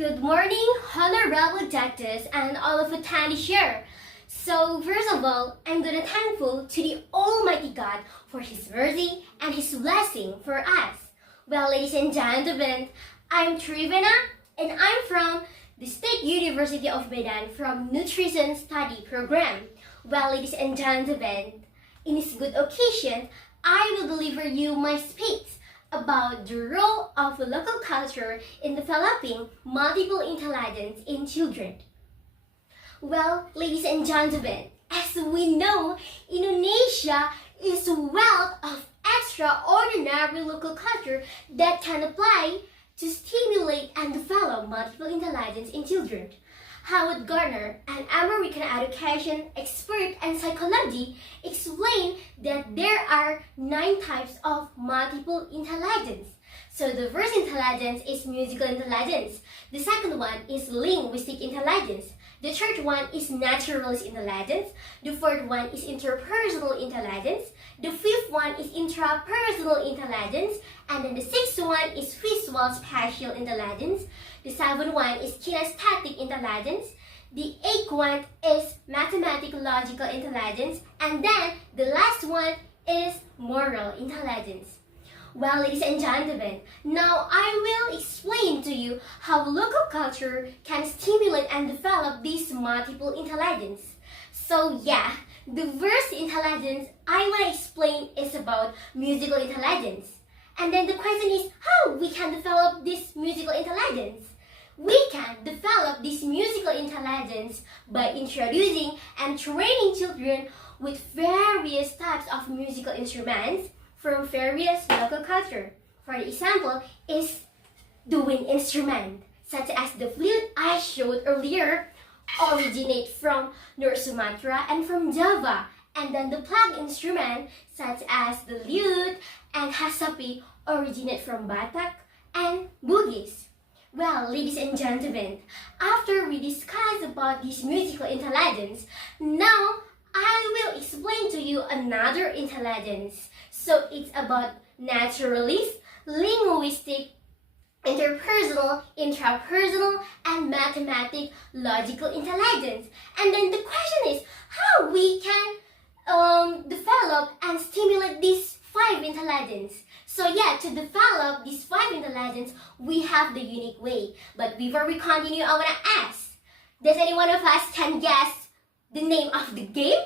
Good morning, honorable judges and all of attendees here. So first of all, I'm gonna thankful to the Almighty God for His mercy and His blessing for us. Well, ladies and gentlemen, I'm Trivena and I'm from the State University of Medan from Nutrition Study Program. Well, ladies and gentlemen, in this good occasion, I will deliver you my speech about the role of local culture in developing multiple intelligence in children. Well, ladies and gentlemen, as we know, Indonesia is a wealth of extraordinary local culture that can apply to stimulate and develop multiple intelligence in children. Howard Gardner, an American education expert and psychology, explained that there are 9 types of multiple intelligence. So the first intelligence is musical intelligence. The second one is linguistic intelligence. The third one is naturalist intelligence. The fourth one is interpersonal intelligence. The fifth one is intrapersonal intelligence. And then the sixth one is visual spatial intelligence. The seventh one is kinesthetic intelligence. The eighth one is mathematical logical intelligence. And then the last one is moral intelligence. Well, ladies and gentlemen, now I will explain to you how local culture can stimulate and develop this multiple intelligence. So yeah, the first intelligence I want to explain is about musical intelligence. And then the question is how we can develop this musical intelligence. We can develop this musical intelligence by introducing and training children with various types of musical instruments from various local culture. For example, is the wind instrument, such as the flute I showed earlier, originate from North Sumatra and from Java. And then the plucked instrument, such as the lute and hasapi, originate from Batak and Bugis. Well, ladies and gentlemen, after we discuss about this musical intelligence, now I will explain to you another intelligence. So it's about naturalist, linguistic, interpersonal, intrapersonal, and mathematic logical intelligence. And then the question is how we can develop and stimulate these 5 intelligence. So yeah, to develop these 5 intelligence, we have the unique way. But before we continue, I want to ask, does any one of us can guess the name of the game?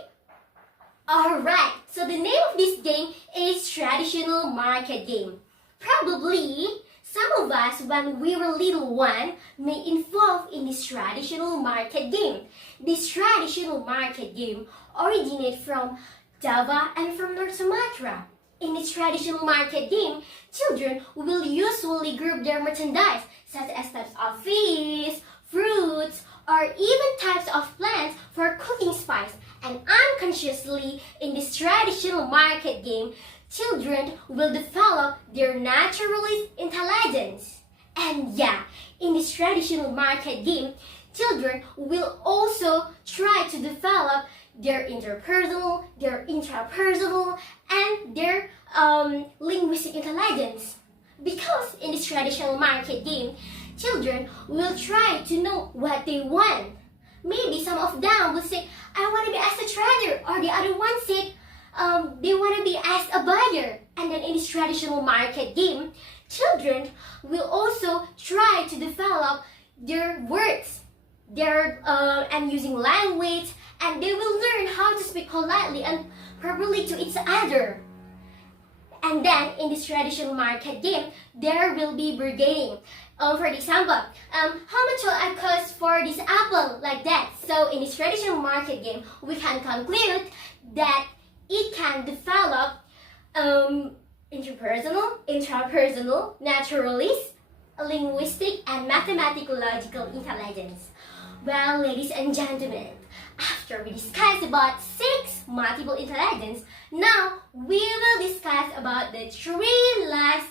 Alright, so the name of this game is traditional market game. Probably, some of us when we were little one may involve in this traditional market game. This traditional market game originated from Java and from North Sumatra. In this traditional market game, children will usually group their merchandise such as types of fish, fruits, or even types of plants for cooking spice. And unconsciously, in this traditional market game, children will develop their naturalist intelligence. And yeah, in this traditional market game, children will also try to develop their interpersonal, their intrapersonal, and their linguistic intelligence. Because in this traditional market game, children will try to know what they want. Maybe some of them will say, I want to be as a trader, or the other one said, they want to be as a buyer. And then in this traditional market game, children will also try to develop their words, and using language, and they will learn how to speak politely and properly to each other. And then in this traditional market game, there will be bargaining. For example, how much will I cost for this apple? Like that. So in this traditional market game, we can conclude that it can develop interpersonal, intrapersonal, naturalist, linguistic, and mathematical logical intelligence. Well, ladies and gentlemen, after we discussed about 6 multiple intelligence, now we will discuss about the 3 last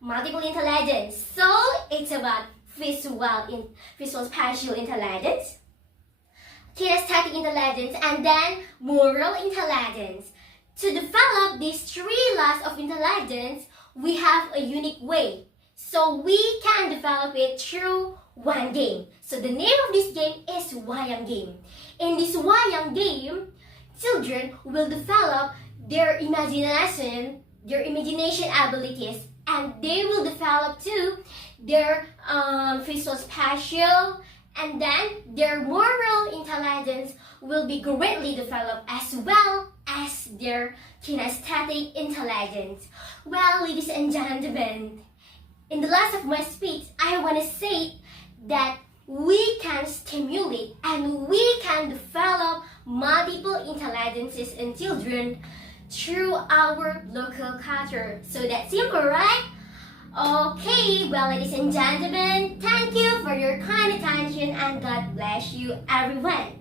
multiple intelligence. So it's about visual spatial intelligence, kinesthetic intelligence, and then moral intelligence. To develop these 3 levels of intelligence, we have a unique way. So we can develop it through one game. So the name of this game is Wayang Game. In this Wayang Game, children will develop their imagination abilities, and they will develop too their visual spatial, and then their moral intelligence will be greatly developed, as well as their kinesthetic intelligence. Well, ladies and gentlemen, in the last of my speech, I want to say that we can stimulate and we can develop multiple intelligences in children through our local culture. So that's simple, right? Okay, well, ladies and gentlemen, thank you for your kind attention, and God bless you, everyone.